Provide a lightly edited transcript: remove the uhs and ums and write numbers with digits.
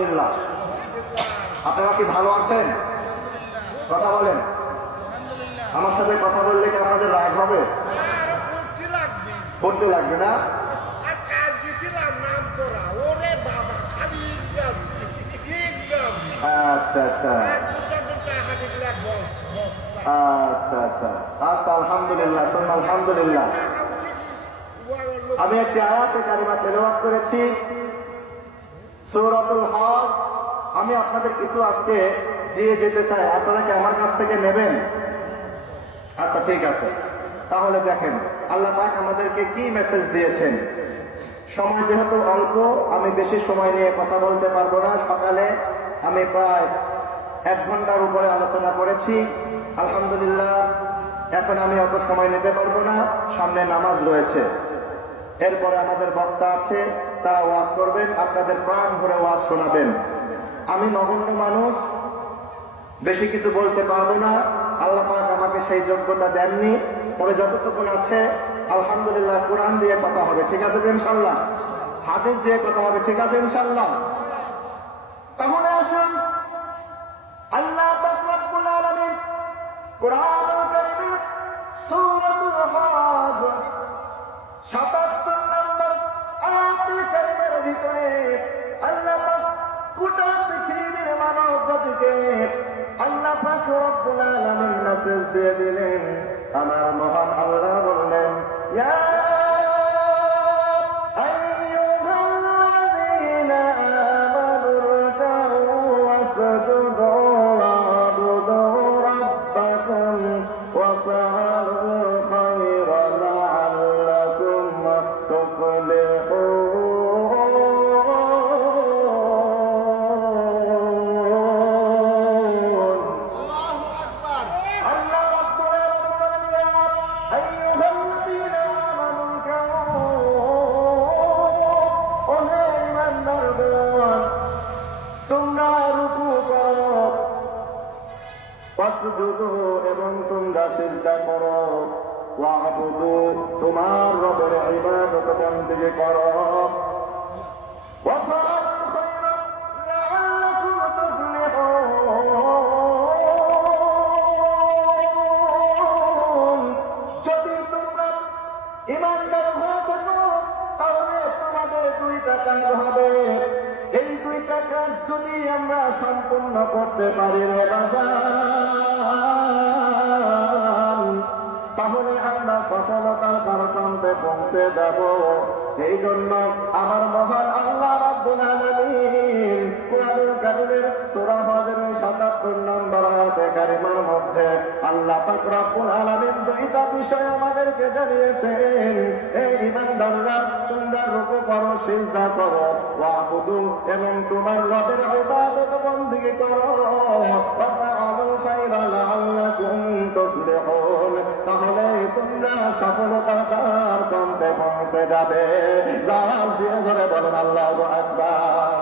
আলহামদুলিল্লাহ। আপনারা কি ভালো আছেন? কথা বলেন। আমার সাথে কথা বললে কি আপনাদের রাগ হবে? করতে লাগবে না? আচ্ছা আচ্ছা আচ্ছা আচ্ছা আচ্ছা, আলহামদুলিল্লাহ, আলহামদুলিল্লাহ। আমি একটি আয়াতে কারিমা তেলাওয়াত করেছি, সূরাতুল হজ। আমি আপনাদের কিছু আজকে দিয়ে যেতে চাই, আপনারা কি আমার কাছ থেকে নেবেন? আচ্ছা ঠিক আছে, তাহলে দেখেন আল্লাহ পাক আমাদেরকে কি মেসেজ দিয়েছেন। সময় যেহেতু অল্প, আমি বেশি সময় নিয়ে কথা বলতে পারবো না। সকালে আমি প্রায় 1 ঘন্টার উপরে আলোচনা করেছি, আলহামদুলিল্লাহ। এখন আমি অত সময় নিতে পারবো না, সামনে নামাজ রয়েছে। এরপরে আমাদের বক্তা আছে, তারা ওয়াজ করবেন, আপনাদের প্রাণ ভরে ওয়াজ শোনাবেন। আমি নগণ্য মানুষ, বেশি কিছু বলতে পারবো না, আল্লাহ পাক আমাকে সেই যোগ্যতা দেননি। তবে যতটুকু আছে আলহামদুলিল্লাহ কোরআন দিয়ে কথা হবে, ঠিক আছে ইনশাআল্লাহ? হাদিস দিয়ে কথা হবে, ঠিক আছে ইনশাআল্লাহ? তাহলে আসুন, আল্লাহ পাক রব্বুল আলামিন কোরআনুল কারীমের সূরাতুল হজ 77 নম্বর আয়াতুল কারীমের ভিতরে আল্লাহ পাক গোটা পৃথিবীর মানব জাতিকে আল্লাহ পাক রব্বুল আলামিন মেসেজ দিয়ে দিলেন। আমার মহান আল্লাহ বললেন, ইয়া আইয়ুহাল্লাযীনা আমানু রকাউ ওয়াসজুদু ওয়া'বুদু রাব্বাকুম ওয়াফআলুল খায়রা লা'আল্লাকুম তুফলিহুন। এবং তোমরা সিজদা করো, ওয়া'বুদু তোমার রবের ইবাদত বন্দেগি করো, ওয়াফআলুল খায়রা লা'আল্লাকুম তুফলিহুন। যদি তোমরা ঈমানদার হয়ে থাকো তাহলে তোমাদের 2টা কাজ হবে। এই 2টা কাজ যদি আমরা সম্পূর্ণ করতে পারি রে বাজান, তাহলে আমরা সফলতার দ্বারপ্রান্তে পৌঁছে যাব। এই জন্য আমার মহান আল্লাহ রাব্বুল আলামিন কোরআনুল কারীমের সূরা হজের 77 নম্বর আয়াতে কারিমার মধ্যে আল্লাহ পাক রব্বুল আলামিন 2টা বিষয় আমাদেরকে জানিয়েছেন। এই ঈমানদাররা, তোমরা রুকু করো, সিজদা করো, ওয়া'বুদু এবং তোমার রবের ইবাদত বন্দেগি করো, ওয়াফআলুল খায়রা লা'আল্লাকুম তুফলিহুন। তাহলে তোমরা সফলতার দ্বারপ্রান্তে পৌঁছে যাবে। জাল দিয়ে ধরে বলেন আল্লাহু আকবার।